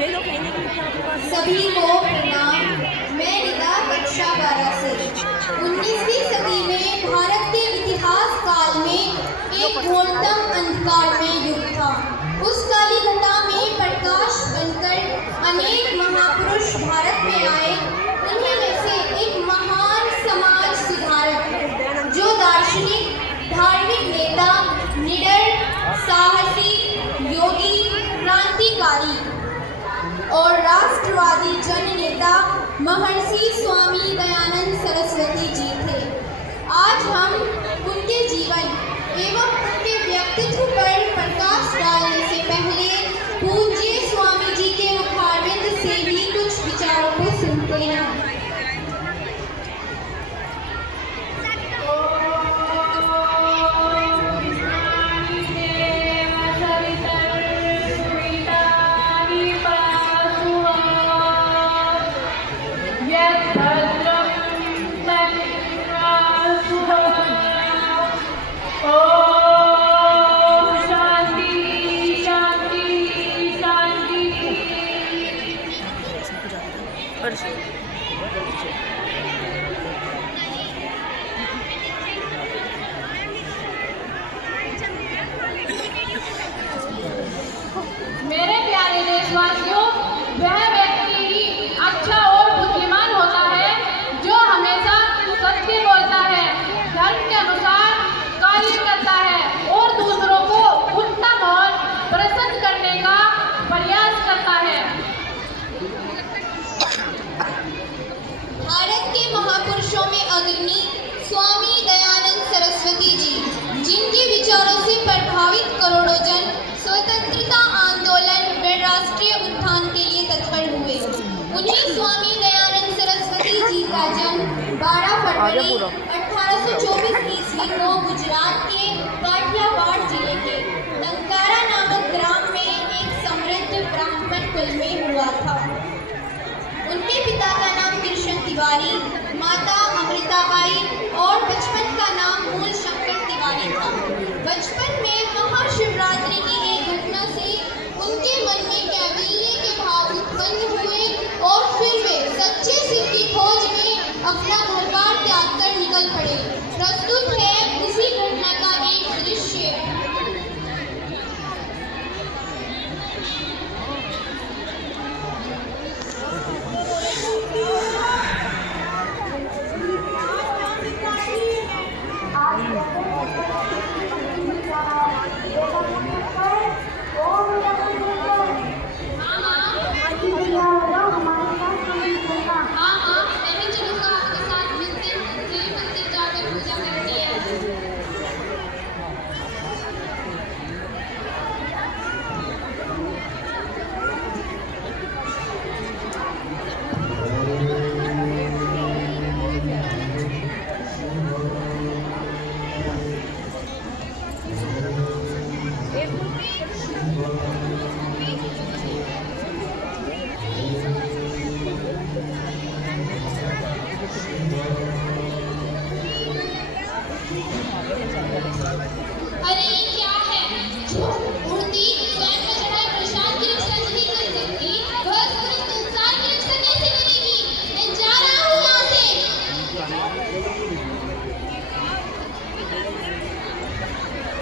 सभी को प्रणाम। मैं निदा कक्षा 12 से। 19वीं सदी में भारत के इतिहास काल में एक घोरतम अंधकारमय युग था। उस काली घटा में प्रकाश बनकर अनेक महापुरुष भारत में आए। उन्हीं में से एक महान समाज सुधारक, जो दार्शनिक, धार्मिक नेता, निडर, साहसी, योगी, क्रांतिकारी और राष्ट्रवादी जननेता महर्षि स्वामी दयानंद सरस्वती जी थे। आज हम उनके जीवन एवं उनके व्यक्तित्व पर प्रकाश डालने से पहले पूज्य स्वामी जी के मुखारविंद से भी कुछ विचारों को सुनते हैं। मेरे प्यारे देशवासियों, वह व्यक्ति ही अच्छा और बुद्धिमान होता है जो हमेशा सत्य बोलता है, धर्म के अनुसार कार्य करता है और दूसरों को उत्तम और प्रसन्न करने का प्रयास करता है। भारत के महापुरुषों में अग्रणी स्वामी दयानंद सरस्वती जी, जिनके विचारों से प्रभावित करोड़ों जन स्वतंत्रता आंदोलन व राष्ट्रीय उत्थान के लिए तत्पर हुए। उन्हीं स्वामी दयानंद सरस्वती जी का जन्म 12 फरवरी 1824 ईस्वी को गुजरात के काठियावाड़ जिले के लंकारा नामक ग्राम में एक समृद्ध ब्राह्मण कुल में हुआ था। उनके पिता का नाम कृष्ण तिवारी, माता अमृताबाई और बचपन का नाम मूल शंकर तिवारी था। बचपन में महाशिवरात्रि की एक घटना से उनके मन में कैवल्य के भाव उत्पन्न हुए और फिर वे सच्चे शिव की खोज में अपना घर-बार त्याग कर निकल पड़े। प्रस्तुत है उसी घटना का एक दृश्य। अरे ये क्या है? उड़ती स्वयं में चढ़ाई प्रशांत की रक्षा नहीं कर सकती, वह पूरे संसार की रक्षा कैसे करेगी? मैं जा रहा हूँ यहाँ से।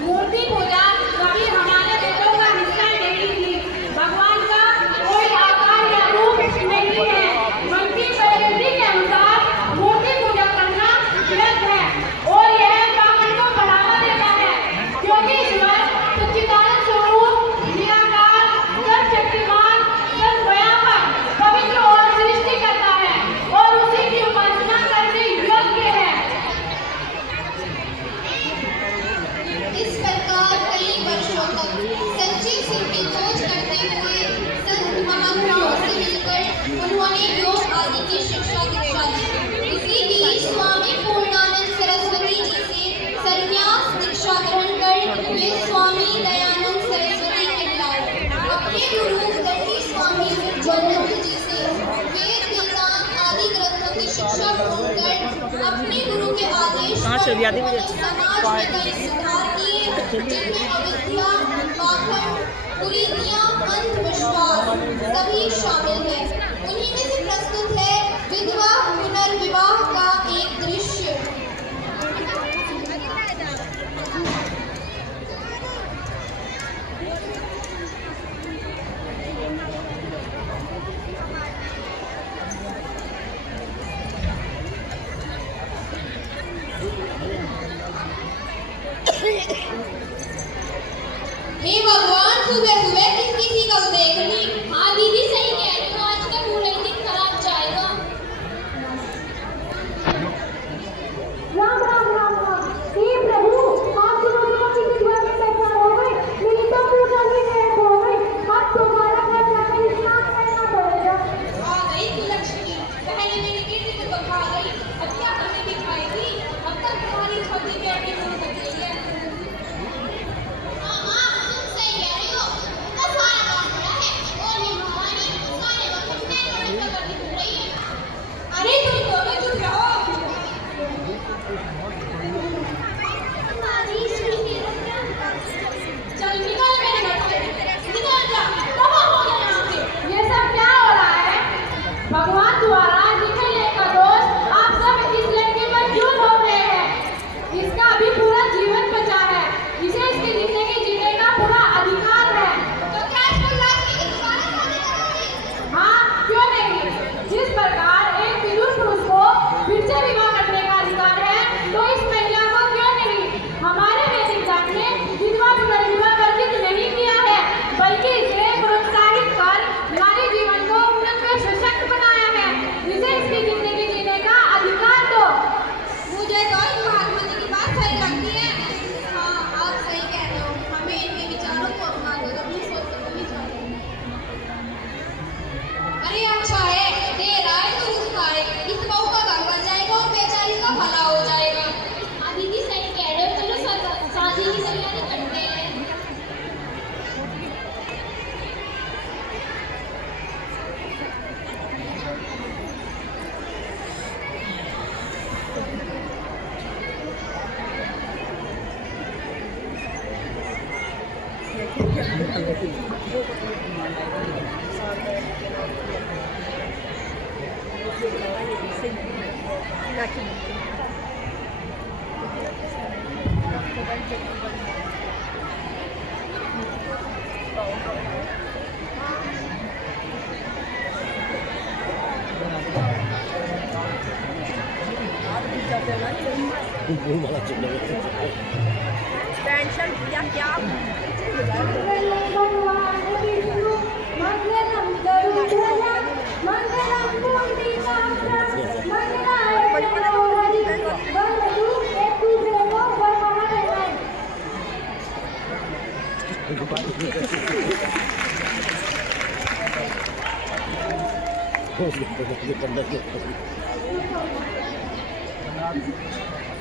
मूर्ति पूजा कभी हमारे वेदों का हिस्सा नहीं थी। भगवान का कोई आकार या रूप नहीं है। मंत्री प्रकृति के अनुसार मूर्ति पूजा करना गलत है और यह पागल को बढ़ावा देता है, क्योंकि ईश्वर सच्चिदानंद स्वरूप, निराकार, सर्वशक्तिमान, सर्वव्यापक, पवित्र और सृष्टि करता है और उसी की उपासना करने योग्य है। इस प्रकार कई वर्षों तक सच्चे शिव की खोज करते हुए संत महात्माओं से मिलकर उन्होंने योग आदि की शिक्षा दीक्षा ली। इसी बीच स्वामी पूर्णानंद सरस्वती जी से संन्यास दीक्षा ग्रहण कर वे स्वामी दयानंद सरस्वती कहलाए। अपने गुरु दंडी स्वामी जगन्नाथ जी से वेद वेदांत आदि ग्रंथों की शिक्षा ग्रहण कर अपने गुरु के आदेश पर समाज में कई सुधार किए, जिनमें अविद्या, पाखंड, कुरीतियां, अंधविश्वास, सभी शामिल हैं। उन्हीं में से प्रस्तुत है विधवा पुनर्विवाह का एक दृश्य। हे भगवान, सुबह सुबह किसकी कल देख ली। हाँ दीदी सही कह रही हो, आज का पूरा ही दिन खराब जाएगा। राम राम राम राम। हे प्रभु, आप दोनों की विधवा में पहचान हो गए, मेरी तो पूजा ही नहीं हो गई। अब दोबारा घर जाकर स्नान करना पड़ेगा। आ गई तू लक्ष्मी, पहले मेरी कीर्ति को तो खा गई, अब क्या हमें दिखाई दी। अब तक तुम्हारी छोटी बेटी हो गई है। अरे तुम दोनों चुप रहो। चल निकल मेरे घर से, निकल जा, दफा हो जा यहाँ से। ये सब क्या हो रहा है? भगवान द्वारा लिखे लेखा दोष आप सब इस लड़के पर क्यों थोप रहे हैं? इसका अभी पूरा जीवन बचा है, इसे इसकी जिंदगी जीने का पूरा अधिकार है। तो क्या इसको लाश की दुकान खाने करोगे? हाँ, क्यों नहीं? जिस प्रकार एक विदुर पुरुष को फिर से विवाह करने का अधिकार है, तो इस महिला को क्यों नहीं? हमारे वैदिक धर्म ने विधवा पुनर्विवाह वर्जित नहीं किया है, बल्कि इसे प्रोत्साहित कर नारी जीवन को उन्नत व सशक्त बनाया है। इसे इसकी जिंदगी जीने का अधिकार दो। मुझे तो इन महात्मा जी की बात सही लगती है। हाँ, आप सही कह रहे हो, हमें इनके विचारों को अपना दो, अपनी सोच को भी छोड़ो। अरे अच्छा है, देर आए तो रुस्त आए, इस बहू का घर बन जाएगा और बेचारी का भला हो जाएगा। हाँ दीदी सही कह रहे हो, चलो शादी की तैयारी करते हैं। टेंशन या क्या भगवान विष्णु मंगलम गरुड़ध्वजं मंगलम पुंडरीकाक्षं मंगलाय गौरी वरदू एक दूसरे को वरमाला देना। Oh,